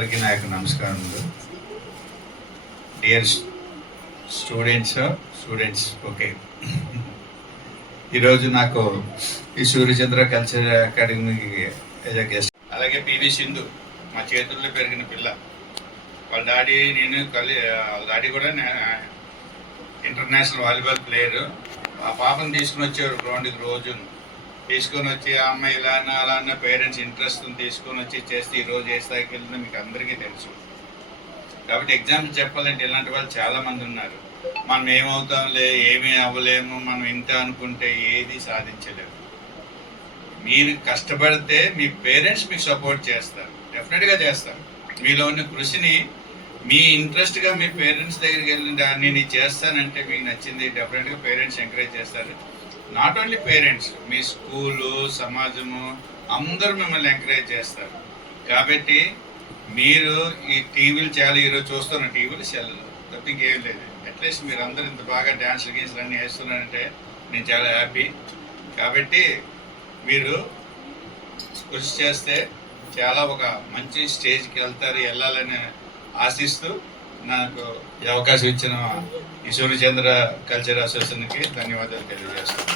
అందరికీ నా యొక్క నమస్కారములు. డియర్ స్టూడెంట్స్ ఓకే, ఈరోజు నాకు ఈ సూర్యచంద్ర కల్చరల్ అకాడమీకి గెస్ట్, అలాగే పివి సింధు మా చేతుల్లో పెరిగిన పిల్ల. వాళ్ళ డాడీ వాళ్ళ డాడీ కూడా ఇంటర్నేషనల్ వాలీబాల్ ప్లేయరు. ఆ పాపను తీసుకుని వచ్చేవారు గ్రౌండ్కి రోజు తీసుకొని వచ్చి ఆ అమ్మాయి ఇలా అన్న అలా అన్న పేరెంట్స్ ఇంట్రెస్ట్ తీసుకొని వచ్చి చేస్తే ఈరోజు ఏ స్థాయికి వెళ్ళిందో మీకు అందరికీ తెలుసు. కాబట్టి ఎగ్జాంపుల్ చెప్పాలంటే ఇలాంటి వాళ్ళు చాలామంది ఉన్నారు. మనం ఏమవుతాంలే, ఏమీ అవ్వలేము, మనం ఇంత అనుకుంటే ఏది సాధించలేము. మీరు కష్టపడితే మీ పేరెంట్స్ మీకు సపోర్ట్ చేస్తారు, డెఫినెట్గా చేస్తారు. మీలో ఉన్న కృషిని మీ ఇంట్రెస్ట్గా మీ పేరెంట్స్ దగ్గరికి వెళ్ళి నేను చేస్తానంటే మీకు నచ్చింది డెఫినెట్గా పేరెంట్స్ ఎంకరేజ్ చేస్తారు. Not only parents, me school, సమాజము అందరూ మిమ్మల్ని ఎంకరేజ్ చేస్తారు. కాబట్టి మీరు ఈ టీవీలు చాలా ఈరోజు చూస్తున్న టీవీలు సెల్ తప్ప ఇంకేం లేదు. అట్లీస్ట్ మీరు అందరూ ఇంత బాగా డ్యాన్స్లు గీన్స్లు అన్నీ వేస్తున్నారంటే నేను చాలా హ్యాపీ. కాబట్టి మీరు కృషి చేస్తే చాలా ఒక మంచి స్టేజ్కి వెళ్ళాలని ఆశిస్తూ నాకు ఈ అవకాశం ఇచ్చిన ఈ సూర్యచంద్ర కల్చరల్ అసోసియేషన్కి ధన్యవాదాలు తెలియజేస్తాను.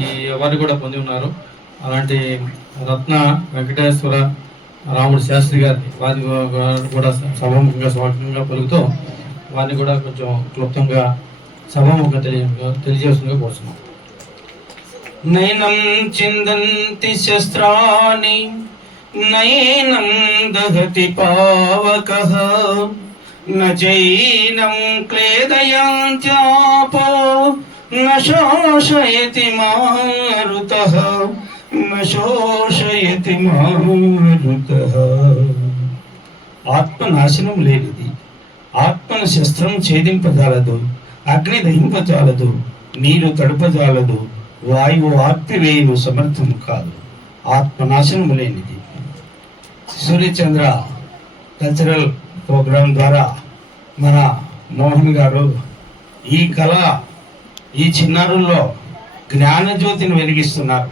ఈ అవార్డు కూడా పొంది ఉన్నారు. అలాంటి రత్న వెంకటేశ్వర రాముడు శాస్త్రి గారిని వారిని కూడా సభాముఖంగా స్వాగతంగా పలుకుతూ వారిని కూడా కొంచెం క్లుప్తంగా సభాముఖంగా తెలియజేస్తుందిగా కోరుతున్నాం. నయనం చిందంతి శస్త్రాణి నయనం దహతి పావకః నచైనం క్లేదయాంత్యాపో నశోషయతి మారుతః నశోషయతి మారుతః. ఆత్మనాశనం లేనిది, ఆత్మను శస్త్రం ఛేదింపజాలదు, అగ్ని దహింపజాలదు, నీరు తడుపజాలదు, వాయువు ఆర్పివేయు సమర్థం కాదు. ఆత్మనాశనం లేనిది. సూర్యచంద్ర కల్చరల్ ప్రోగ్రాం ద్వారా మన మోహన్ గారు ఈ కళ ఈ చిన్నారుల్లో జ్ఞానజ్యోతిని వెలిగిస్తున్నారు.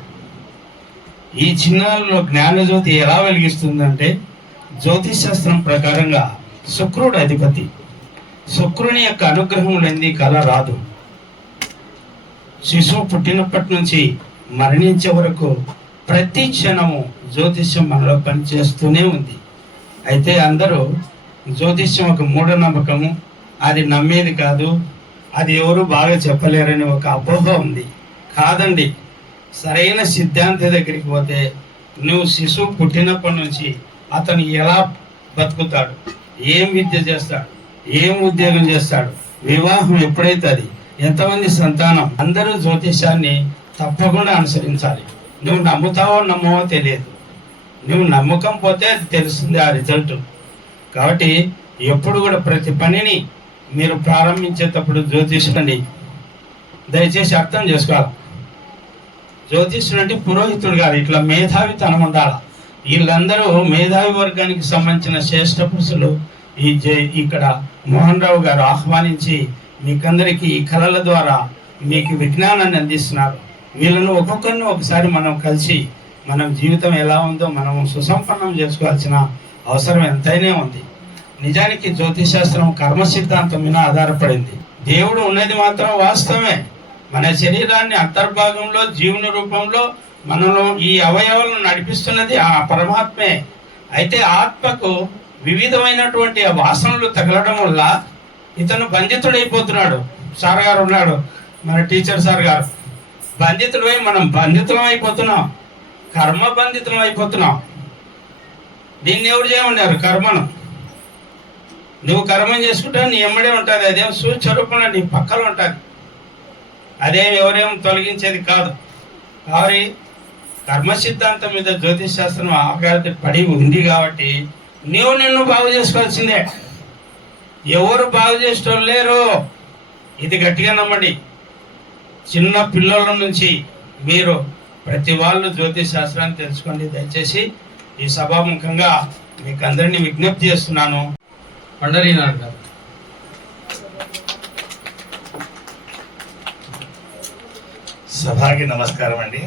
ఈ చిన్నారుల్లో జ్ఞానజ్యోతి ఎలా వెలిగిస్తుందంటే జ్యోతిష్ శాస్త్రం ప్రకారంగా శుక్రుడు అధిపతి. శుక్రుని యొక్క అనుగ్రహం లేని కళ రాదు. శిశువు పుట్టినప్పటి నుంచి మరణించే వరకు ప్రతి క్షణము జ్యోతిష్యం మనలో పనిచేస్తూనే ఉంది. అయితే అందరూ జ్యోతిష్యం ఒక మూఢనమ్మకము, అది నమ్మేది కాదు, అది ఎవరు బాగా చెప్పలేరని ఒక అపోహ ఉంది. కాదండి, సరైన సిద్ధాంత దగ్గరికి పోతే నువ్వు శిశువు పుట్టినప్పటి నుంచి అతను ఎలా బతుకుతాడు, ఏం విద్య చేస్తాడు, ఏం ఉద్యోగం చేస్తాడు, వివాహం ఎప్పుడైతుంది, ఎంతమంది సంతానం, అందరూ జ్యోతిషాన్ని తప్పకుండా అనుసరించాలి. నువ్వు నమ్ముతావో నమ్మవో తెలియదు, నువ్వు నమ్మకం పోతే అది తెలుస్తుంది ఆ రిజల్ట్. కాబట్టి ఎప్పుడు కూడా ప్రతి పనిని మీరు ప్రారంభించేటప్పుడు జ్యోతిషుడిని దయచేసి అర్థం చేసుకోవాలి. జ్యోతిషుడు అంటే పురోహితుడు కాదు, ఇట్లా మేధావితనం ఉండాలి. వీళ్ళందరూ మేధావి వర్గానికి సంబంధించిన శ్రేష్ఠ పురుషులు. ఇక్కడ మోహన్ రావు గారు ఆహ్వానించి మీకందరికీ ఈ కళల ద్వారా మీకు విజ్ఞానాన్ని అందిస్తున్నారు. వీళ్ళను ఒక్కొక్కరిని ఒకసారి మనం కలిసి మనం జీవితం ఎలా ఉందో మనం సుసంపన్నం చేసుకోవాల్సిన అవసరం ఎంతైనా ఉంది. నిజానికి జ్యోతిశాస్త్రం కర్మ సిద్ధాంతం మీద ఆధారపడింది. దేవుడు ఉన్నది మాత్రం వాస్తవమే. మన శరీరాన్ని అంతర్భాగంలో జీవుని రూపంలో మనలో ఈ అవయవాలను నడిపిస్తున్నది ఆ పరమాత్మే. అయితే ఆత్మకు వివిధమైనటువంటి ఆ వాసనలు తగలడం వల్ల ఇతను బంధితుడైపోతున్నాడు. సార్ గారు ఉన్నాడు, మన టీచర్ సార్ గారు, బంధితుడై మనం బంధితులం అయిపోతున్నాం, కర్మ బంధితులం అయిపోతున్నాం. దీన్ని ఎవరు చేయమన్నారు? కర్మను. నువ్వు కర్మం చేసుకుంటా నీ ఎమ్మడే ఉంటుంది, అదేం సూచరూపంలో నీ పక్కన ఉంటుంది, అదేం ఎవరేం తొలగించేది కాదు. కాబట్టి కర్మ సిద్ధాంతం మీద జ్యోతిష్ శాస్త్రం ఆధారపడి పడి ఉంది. కాబట్టి నీవు నిన్ను బాగు చేసుకోవాల్సిందే. ఎవరు బాగు చేసేటోళ్ళు లేరు, ఇది గట్టిగా నమ్మండి. చిన్న పిల్లల నుంచి మీరు ప్రతి వాళ్ళు జ్యోతిష్ శాస్త్రాన్ని తెలుసుకోండి. దయచేసి ఈ సభాముఖంగా మీకు అందరినీ విజ్ఞప్తి చేస్తున్నాను. పండరీనాథ్ గారు. సభకి నమస్కారం అండి.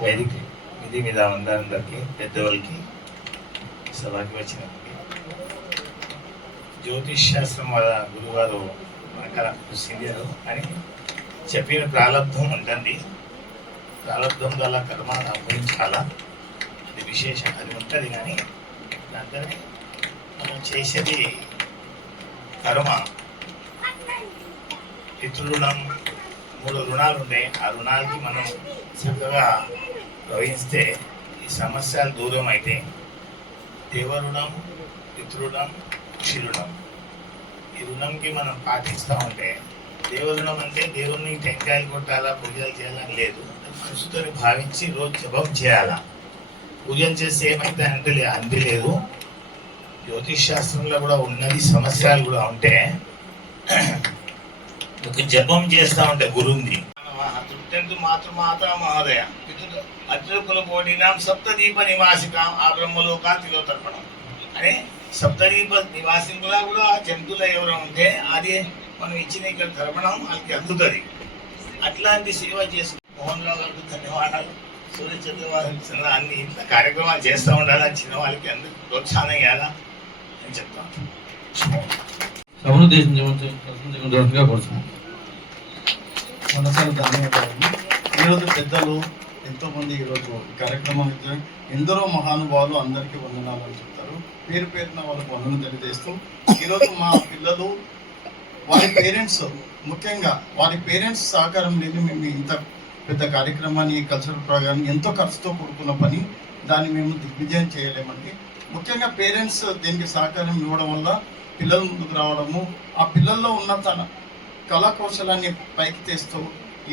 వేదిక విధి మీద అందరికీ పెద్దవాళ్ళకి సభకి వచ్చినందుకు. జ్యోతిష్ శాస్త్రం వాళ్ళ గురువారు మనకల సీనియరు అని చెప్పిన ప్రారంభం ఉంటుంది. ప్రారంభం గల కర్మ అనుభవించాలా, అది విశేషం, అది ఉంటుంది. కానీ దాంట్లోనే మనం చేసేది కర్మ. పితృరుణం, 3 రుణాలు ఉంటాయి. ఆ రుణాలకి మనం చక్కగా ప్రవహిస్తే ఈ సమస్యలు దూరం అయితే దేవరుణం, పితృరుణం, ఋషిరుణం. ఈ రుణంకి మనం పాటిస్తూ ఉంటే, దేవరుణం అంటే దేవుణ్ణి టెంకాయలు కొట్టాలా, పూజలు చేయాలని లేదు. మనసుతో భావించి రోజు జపం చేయాలా. పూజలు చేస్తే ఏమైతే అంటే లేదు. జ్యోతిష్ శాస్త్రంలో కూడా ఉన్నది. సమస్యలు కూడా ఉంటే ఒక జపం చేస్తా ఉంటే గురుంది మాతృమాత మహోదయ అత్యుకుల కోటినాం సప్తదీప నివాసికాం ఆ బ్రహ్మలోకా తిలోతర్పణం అనే సప్తదీప నివాసికులా కూడా ఆ జంతువులు ఎవరు ఉంటే అది మనం ఇచ్చిన ఇక్కడ తర్పణం వాళ్ళకి అందుతుంది. అట్లాంటి సేవ చేసు. మోహన్ రావు గారికి ధన్యవాదాలు. సూర్య చంద్రవాదం అన్ని ఇట్లా కార్యక్రమాలు చేస్తూ ఉండాలి. చిన్న వాళ్ళకి అందరికి ప్రోత్సాహం ఇవ్వాలా అని చెప్తాను. సభను దేశంగా కోరుతున్నాను. మనసారి ధన్యవాదాలు. ఈరోజు పెద్దలు ఎంతోమంది ఈరోజు కార్యక్రమం ఎందరో మహానుభావులు అందరికీ వందనాలు అని చెప్తారు. పేరు పేరున వాళ్ళకు వందనం తెలియజేస్తూ ఈరోజు మా పిల్లలు వారి పేరెంట్స్, ముఖ్యంగా వారి పేరెంట్స్ సహకారం లేని మేము ఇంత పెద్ద కార్యక్రమాన్ని, కల్చరల్ ప్రోగ్రామ్ ఎంతో ఖర్చుతో కూడుకున్న పని, దాన్ని మేము దిగ్విజయం చేయలేమండి. ముఖ్యంగా పేరెంట్స్ దీనికి సహకారం ఇవ్వడం వల్ల పిల్లలు ముందుకు రావడము, ఆ పిల్లల్లో ఉన్న తన కళా కౌశలాన్ని పైకి తెస్తూ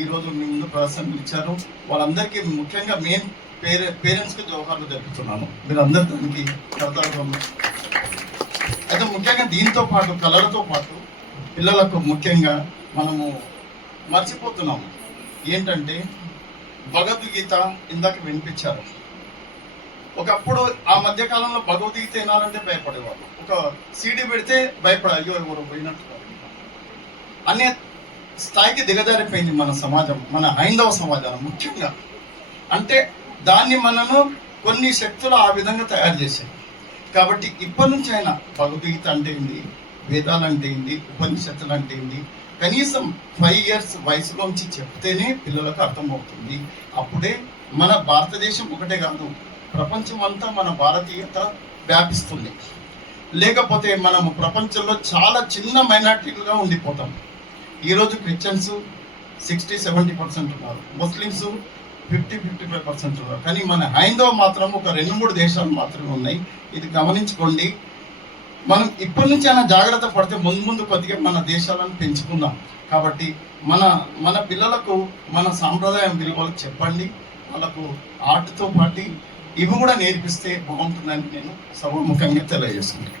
ఈరోజు మీ ముందు ప్రదర్శనలు ఇచ్చారు. వాళ్ళందరికీ ముఖ్యంగా మెయిన్ పేరెంట్స్కి జోహార్లు జరుపుతున్నాను. మీరందరూ దానికి కర్తవ్యం. అయితే ముఖ్యంగా దీంతో పాటు కళలతో పాటు పిల్లలకు ముఖ్యంగా మనము మర్చిపోతున్నాము ఏంటంటే భగవద్గీత ఇందాక వినిపించారు. ఒకప్పుడు ఆ మధ్యకాలంలో భగవద్గీత వినాలంటే భయపడేవాళ్ళు. ఒక సీడీ పెడితే అయ్యో ఎవరు పోయినట్టు అనే స్థాయికి దిగజారిపోయింది మన సమాజం, మన హైందవ సమాజం ముఖ్యంగా. అంటే దాన్ని మనను కొన్ని శక్తులు ఆ విధంగా తయారు చేశాయి. కాబట్టి ఇప్పటి నుంచి అయినా భగవద్గీత అంటే ఏంటి, వేదాలు అంటే ఏంటి, ఉపనిషత్తులు అంటే ఏంటి, కనీసం 5 years వయసులోంచి చెప్తేనే పిల్లలకు అర్థమవుతుంది. అప్పుడే మన భారతదేశం ఒకటే కాదు, ప్రపంచం అంతా మన భారతీయత వ్యాపిస్తుంది. లేకపోతే మనము ప్రపంచంలో చాలా చిన్న మైనారిటీలుగా ఉండిపోతాం. ఈరోజు క్రిస్టియన్స్ 60-70% ఉన్నారు, ముస్లిమ్స్ 50-55% ఉన్నారు. కానీ మన హైందవ మాత్రం ఒక 2-3 దేశాలు మాత్రమే ఉన్నాయి. ఇది గమనించుకోండి. మనం ఇప్పటి నుంచి అయినా జాగ్రత్త పడితే ముందు కొద్దిగా మన దేశాలను పెంచుకుందాం. కాబట్టి మన పిల్లలకు మన సాంప్రదాయం విలువలు చెప్పండి. వాళ్ళకు ఆర్ట్తో పాటు ఇవి కూడా నేర్పిస్తే బాగుంటుందని నేను సభాముఖంగా తెలియజేస్తున్నాను.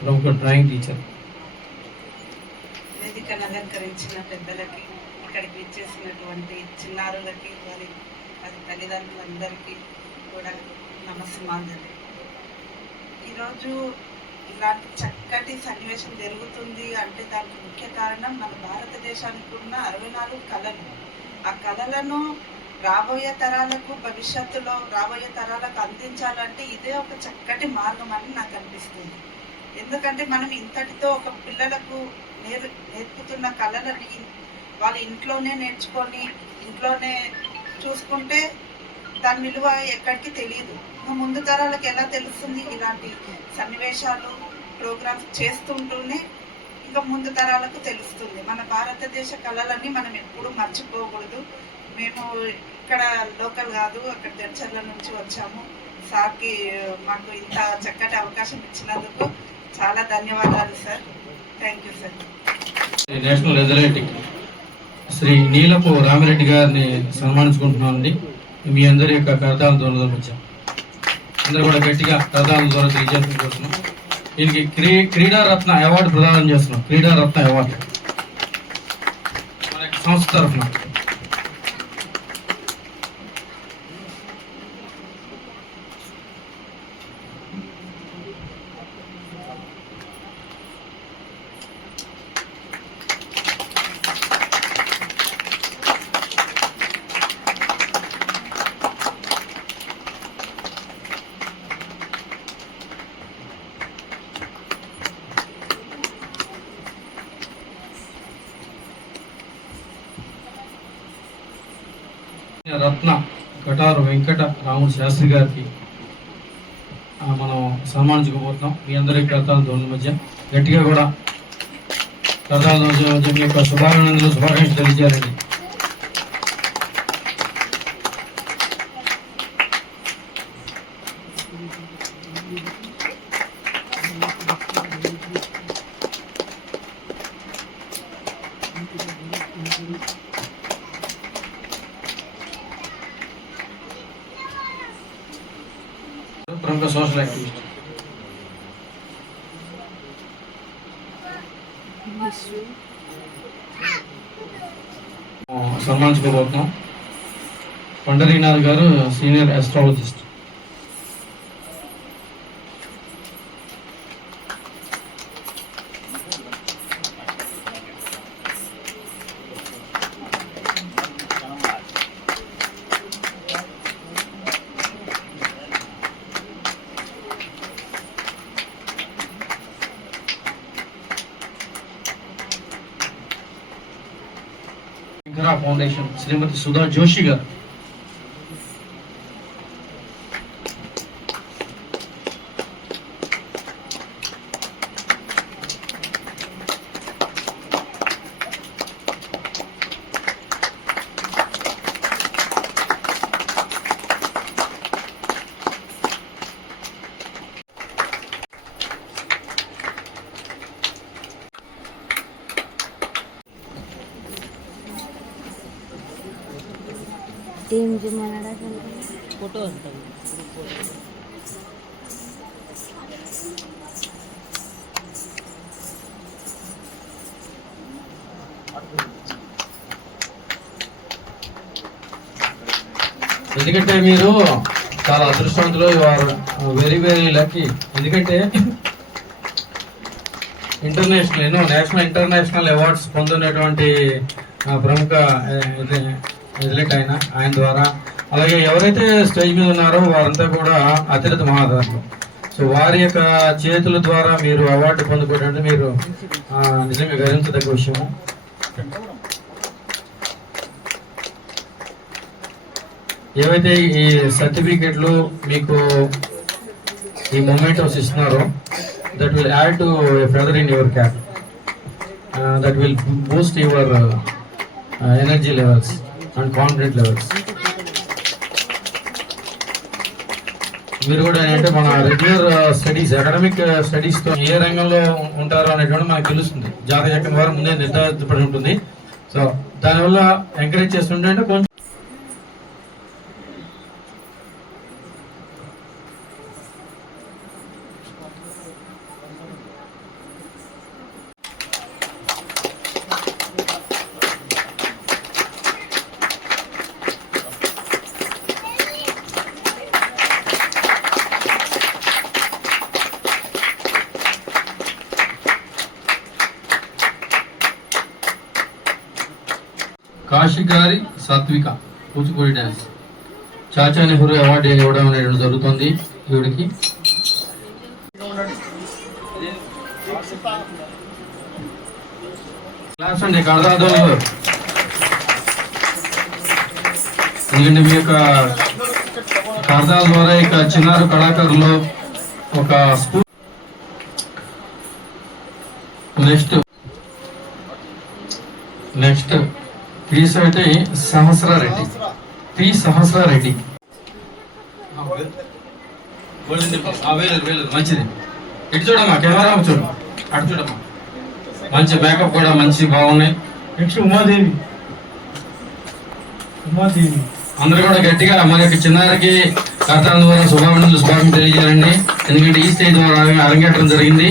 ప్రముఖ డ్రాయింగ్ టీచర్. వేదికను అలంకరించిన పెద్దలకి, ఇక్కడికి ఇచ్చేసినటువంటి చిన్నారులకి, వారి తల్లిదండ్రులందరికీ కూడా నమస్కారాలు. ఈరోజు ఇలాంటి చక్కటి సన్నివేశం జరుగుతుంది అంటే దానికి ముఖ్య కారణం మన భారతదేశానికి ఉన్న 64 కళలు. ఆ కళలను రాబోయే తరాలకు, భవిష్యత్తులో రాబోయే తరాలకు అందించాలంటే ఇదే ఒక చక్కటి మార్గం అని నాకు అనిపిస్తుంది. ఎందుకంటే మనం ఇంతటితో ఒక పిల్లలకు నేర్పుతున్న కళలని వాళ్ళ ఇంట్లోనే నేర్చుకొని ఇంట్లోనే చూసుకుంటే దాని విలువ ఎక్కడికి తెలియదు. ముందు తరాలకు ఎలా తెలుస్తుంది? ఇలాంటి సన్నివేశాలు, ప్రోగ్రామ్స్ చేస్తుంటూనే ఇంకా ముందు తరాలకు తెలుస్తుంది. మన భారతదేశ కళలన్నీ మనం ఎప్పుడూ మర్చిపోకూడదు. మేము ఇక్కడ లోకల్ కాదు, అక్కడ జడ్చర్ల నుంచి వచ్చాము. సార్కి మాకు ఇంత చక్కటి అవకాశం ఇచ్చినందుకు చాలా ధన్యవాదాలు sir. Thank you sir. National athletic Shri Neelapu Ramireddy గారిని సన్మానించుకుంటున్నామండి. మీ అందరి యొక్క కరతాల ద్వారా వచ్చాం. అందరూ కూడా గట్టిగా కరతాల ద్వారా తెలియజేసుకుంటున్నాం. దీనికి క్రీడారత్న అవార్డు ప్రదానం చేస్తున్నాం. క్రీడారత్న అవార్డు మన యొక్క సంస్థ తరఫున. రత్న కటారు వెంకట రాముడు శాస్త్రి గారికి మనం సన్మానించుకోబోతున్నాం. మీ అందరి కర్తాల ధ్వనుల మధ్య గట్టిగా కూడా కర్తాల ధ్వనుల మధ్య మీ యొక్క శుభాకాంక్షలు తెలియజేయాలండి. ప్రముఖ సోషల్ యాక్టివిస్ట్ సన్మానించుకోబోతున్నాం. పండరీనాథ్ గారు సీనియర్ ఆస్ట్రాలజిస్ట్. ఫౌండేషన్ శ్రీమతి సుధా జోషి గారు. ఏం చేయమన్నాడా ఫోటో వస్తుంది. ఎందుకంటే మీరు చాలా అదృష్టవంతులు, వెరీ వెరీ లక్కీ. ఎందుకంటే నేషనల్ ఇంటర్నేషనల్ అవార్డ్స్ పొందినటువంటి ప్రముఖ ఎథ్లెట్ ఆయన ద్వారా. అలాగే ఎవరైతే స్టేజ్ మీద ఉన్నారో వారంతా కూడా అతిరథ మహారాజులు. సో వారి యొక్క చేతుల ద్వారా మీరు అవార్డు పొందుకోవడం మీరు నిజంగా గర్వించదగ్గ విషయము. ఏవైతే ఈ సర్టిఫికెట్లు మీకు ఈ మొమెంటోస్ ఇస్తున్నారో that will add to feather in your cap, that will Boost your energy levels and confident levels. మీరు కూడా ఏంటంటే మన రెగ్యులర్ స్టడీస్, అకాడమిక్ స్టడీస్ తో ఏ రంగంలో ఉంటారో అనేటువంటి మనకు తెలుస్తుంది. జాతక చక్రం ద్వారా ముందే నిర్ధారించబడి ఉంటుంది. సో దానివల్ల ఎంకరేజ్ చేస్తుంటే అంటే కొంచెం కాశీ గారి సాత్విక కూచిపూడి డ్యాన్స్ చాచా నెహ్రూ అవార్డు ఇవ్వడం అనేది జరుగుతుంది. ఈవిడికి క్లాస్ అండి కడదాదు. ఎందుకంటే మీ యొక్క కడదాల ద్వారా ఇక చిన్నారు కళాకారులు ఒక స్కూల్. నెక్స్ట్ అయితే సహస్రారెడ్డి, పి సహస్రారెడ్డి. మంచిది. ఇటు చూడమ్మా, కెమెరా చూడు, అటు చూడమ్మా. మంచి మేకప్ కూడా మంచి బాగున్నాయి. నెక్స్ట్ ఉమాదేవి. అందరూ కూడా గట్టిగా మన యొక్క చిన్నారికి కర్తాల ద్వారా శుభాకాంక్షలు తెలియజేయాలండి. ఎందుకంటే ఈ స్టేజ్ ద్వారా అరంగేట్రం జరిగింది.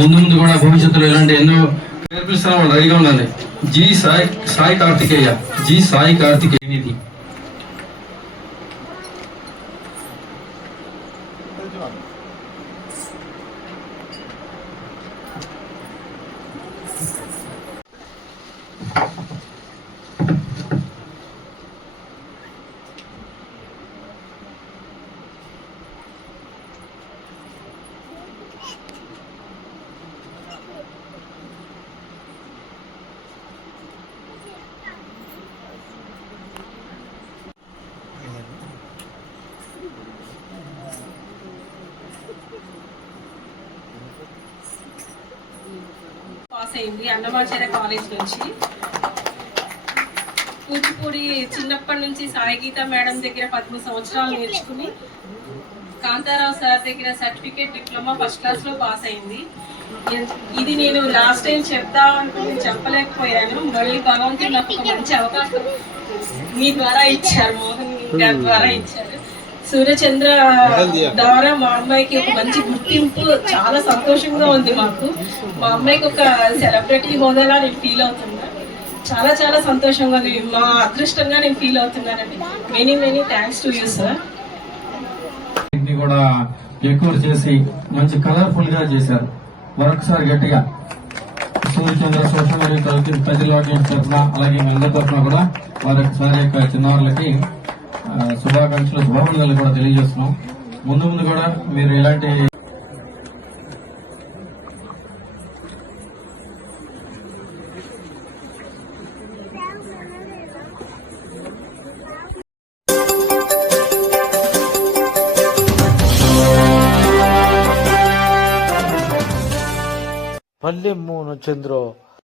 ముందు ముందు కూడా భవిష్యత్తులో ఇలాంటి ఎన్నో పేరు పిలుస్తున్న వాళ్ళు రెడీగా ఉండండి. జీ సాయి కార్తికేయ, జీ సాయి కార్తికేయనిధి. పాస్ అయింది అన్నమాచార్య కాలేజ్ నుంచి. కూచిపూడి చిన్నప్పటి నుంచి సాయి గీత మేడం దగ్గర 13 సంవత్సరాలు నేర్చుకుని కాంతారావు సార్ దగ్గర సర్టిఫికేట్ డిప్లొమా ఫస్ట్ క్లాస్లో పాస్ అయింది. ఇది నేను లాస్ట్ టైం చెప్తా అనుకుని చెప్పలేకపోయాను. మళ్ళీ భగవంతుడు నాకు ఒక మంచి అవకాశం మీ ద్వారా ఇచ్చారు, మోహన్ గారి ద్వారా ఇచ్చారు. సూర్యచంద్ర ద్వారా మా అమ్మాయికి ఒక మంచి గుర్తింపు, చాలా సంతోషంగా ఉంది మాకు. మా అమ్మాయికి ఒక సెలబ్రిటీ హోదాలా నేను ఫీల్ అవుతున్నా. చాలా చాలా సంతోషంగా ఉంది, మా అదృష్టంగా నేను ఫీల్ అవుతున్నానండి. Many thanks to you sir. కూడా ఎక్కువ చేసి మంచి కలర్ఫుల్ గా చేశారు. మరొకసారి గట్టిగా సూర్యచంద్ర సోషల్ మీడియా ప్రజల తరఫున అలాగే మీ అందరి తరఫున కూడా వారి యొక్క చిన్నవాళ్ళకి శుభాకాంక్షలు శుభాభినందనలు కూడా తెలియజేస్తున్నాం. ముందు కూడా మీరు ఇలాంటి పల్లె మూన చంద్ర